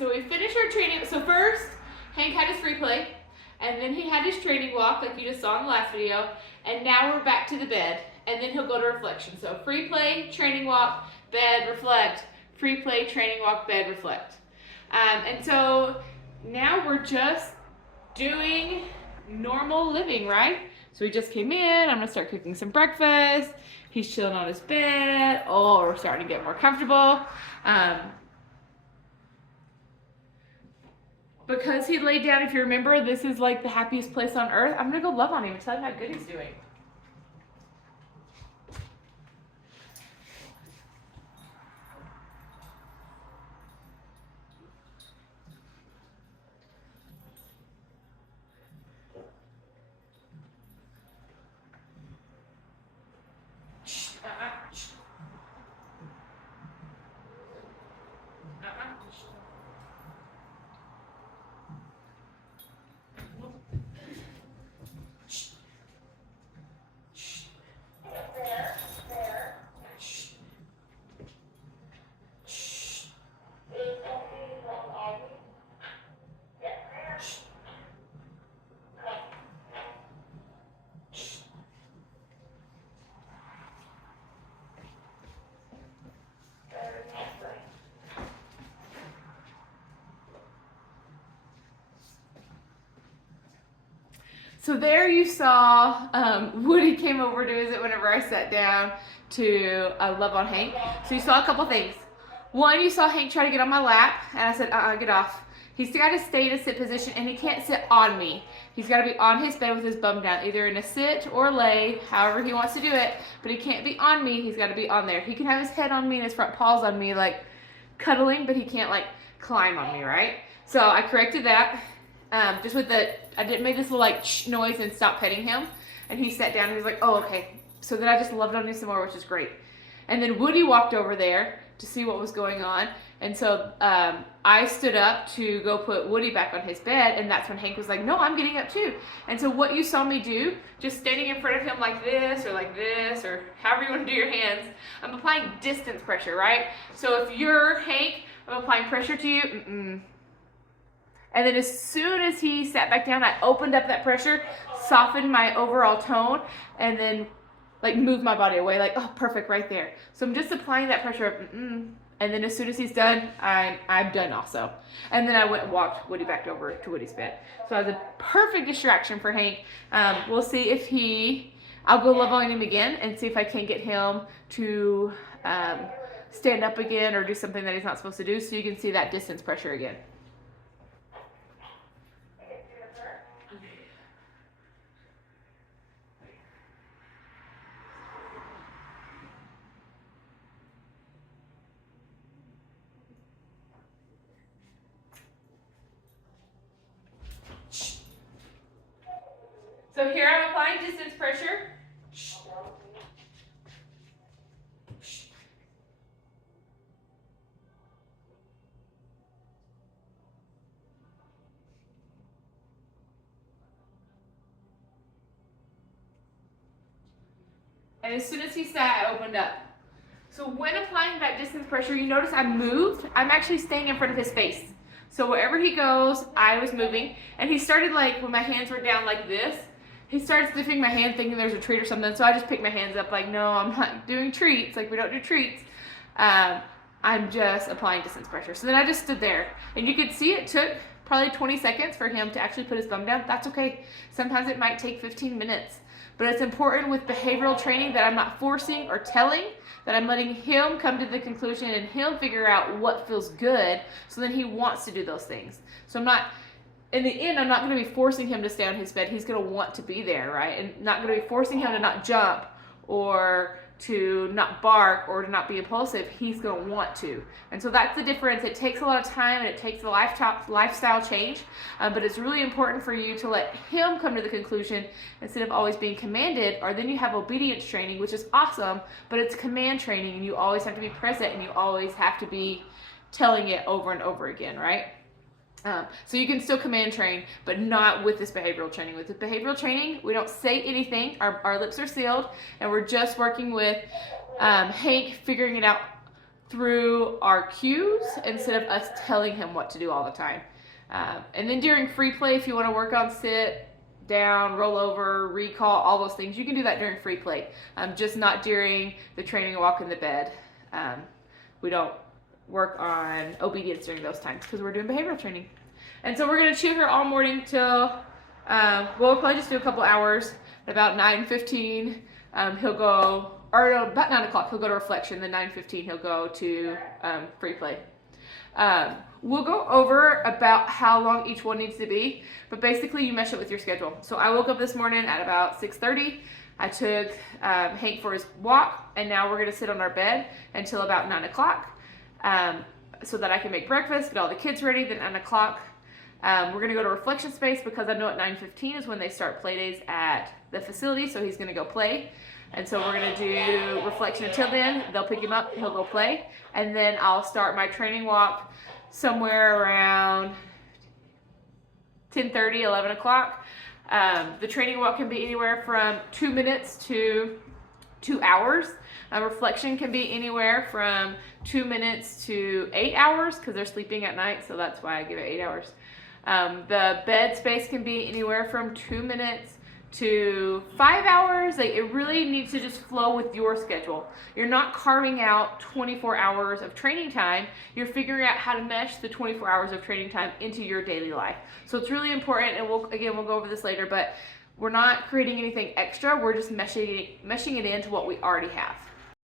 so we finished our training. So first, Hank had his free play, and then he had his training walk like you just saw in the last video, and now we're back to the bed, and then he'll go to reflection. So free play, training walk, bed, reflect, free play, training walk, bed, reflect. And so now we're just doing normal living, right? So we just came in, I'm gonna start cooking some breakfast. He's chilling on his bed. Oh, we're starting to get more comfortable. Because he laid down, if you remember, this is like the happiest place on earth. I'm gonna go love on him and tell him how good he's doing. So there you saw Woody came over to visit whenever I sat down to love on Hank. So you saw a couple things. One, you saw Hank try to get on my lap, and I said, get off. He's got to stay in a sit position, and he can't sit on me. He's got to be on his bed with his bum down, either in a sit or lay, however he wants to do it, but he can't be on me. He's got to be on there. He can have his head on me and his front paws on me, like cuddling, but he can't like climb on me, right? So I corrected that. Just with I didn't make this little like noise and stop petting him, and he sat down and he was like, oh, okay. So then I just loved on him some more, which is great. And then Woody walked over there to see what was going on, and so I stood up to go put Woody back on his bed, and that's when Hank was like, no, I'm getting up too. And so what you saw me do, just standing in front of him like this, or however you want to do your hands, I'm applying distance pressure, right? So if you're Hank, I'm applying pressure to you, And then as soon as he sat back down, I opened up that pressure, softened my overall tone, and then like moved my body away, like, oh, perfect, right there. So I'm just applying that pressure, and then as soon as he's done, I'm done also. And then I went and walked Woody back over to Woody's bed. So I was a perfect distraction for Hank. We'll see if I'll go love on him again and see if I can get him to stand up again or do something that he's not supposed to do, so you can see that distance pressure again. So here I'm applying distance pressure. And as soon as he sat, I opened up. So when applying that distance pressure, you notice I moved. I'm actually staying in front of his face. So wherever he goes, I was moving. And he started like, when my hands were down like this, he started sniffing my hand thinking there's a treat or something. So I just picked my hands up like, no, I'm not doing treats. Like, we don't do treats. I'm just applying distance pressure. So then I just stood there. And you could see it took probably 20 seconds for him to actually put his bum down. That's okay. Sometimes it might take 15 minutes. But it's important with behavioral training that I'm not forcing or telling, that I'm letting him come to the conclusion and him figure out what feels good, so then he wants to do those things. So I'm not, in the end, I'm not going to be forcing him to stay on his bed. He's going to want to be there, right? And not going to be forcing him to not jump or to not bark or to not be impulsive. He's going to want to. And so that's the difference. It takes a lot of time and it takes a lifestyle change, but it's really important for you to let him come to the conclusion instead of always being commanded, or then you have obedience training, which is awesome, but it's command training and you always have to be present and you always have to be telling it over and over again, right? So you can still command train, but not with this behavioral training. With the behavioral training, we don't say anything. Our lips are sealed, and we're just working with Hank figuring it out through our cues instead of us telling him what to do all the time. And then during free play, if you want to work on sit, down, roll over, recall, all those things, you can do that during free play, just not during the training walk in the bed. We don't work on obedience during those times because we're doing behavioral training. And so we're going to cheer her all morning till, we'll probably just do a couple hours. At about 9:15, he'll go, or no, about 9 o'clock, he'll go to reflection. Then 9:15, he'll go to free play. We'll go over about how long each one needs to be, but basically you mesh it with your schedule. So I woke up this morning at about 6:30. I took Hank for his walk, and now we're going to sit on our bed until about 9 o'clock so that I can make breakfast, get all the kids ready. Then 9 o'clock, we're going to go to reflection space because I know at 9:15 is when they start play days at the facility, so he's going to go play. And so we're going to do reflection until then. They'll pick him up, he'll go play, and then I'll start my training walk somewhere around 10:30, 11 o'clock. The training walk can be anywhere from 2 minutes to 2 hours. Reflection can be anywhere from 2 minutes to 8 hours because they're sleeping at night, so that's why I give it 8 hours. The bed space can be anywhere from 2 minutes to 5 hours. Like, it really needs to just flow with your schedule. You're not carving out 24 hours of training time. You're figuring out how to mesh the 24 hours of training time into your daily life. So it's really important, and we'll go over this later, but we're not creating anything extra. We're just meshing it into what we already have.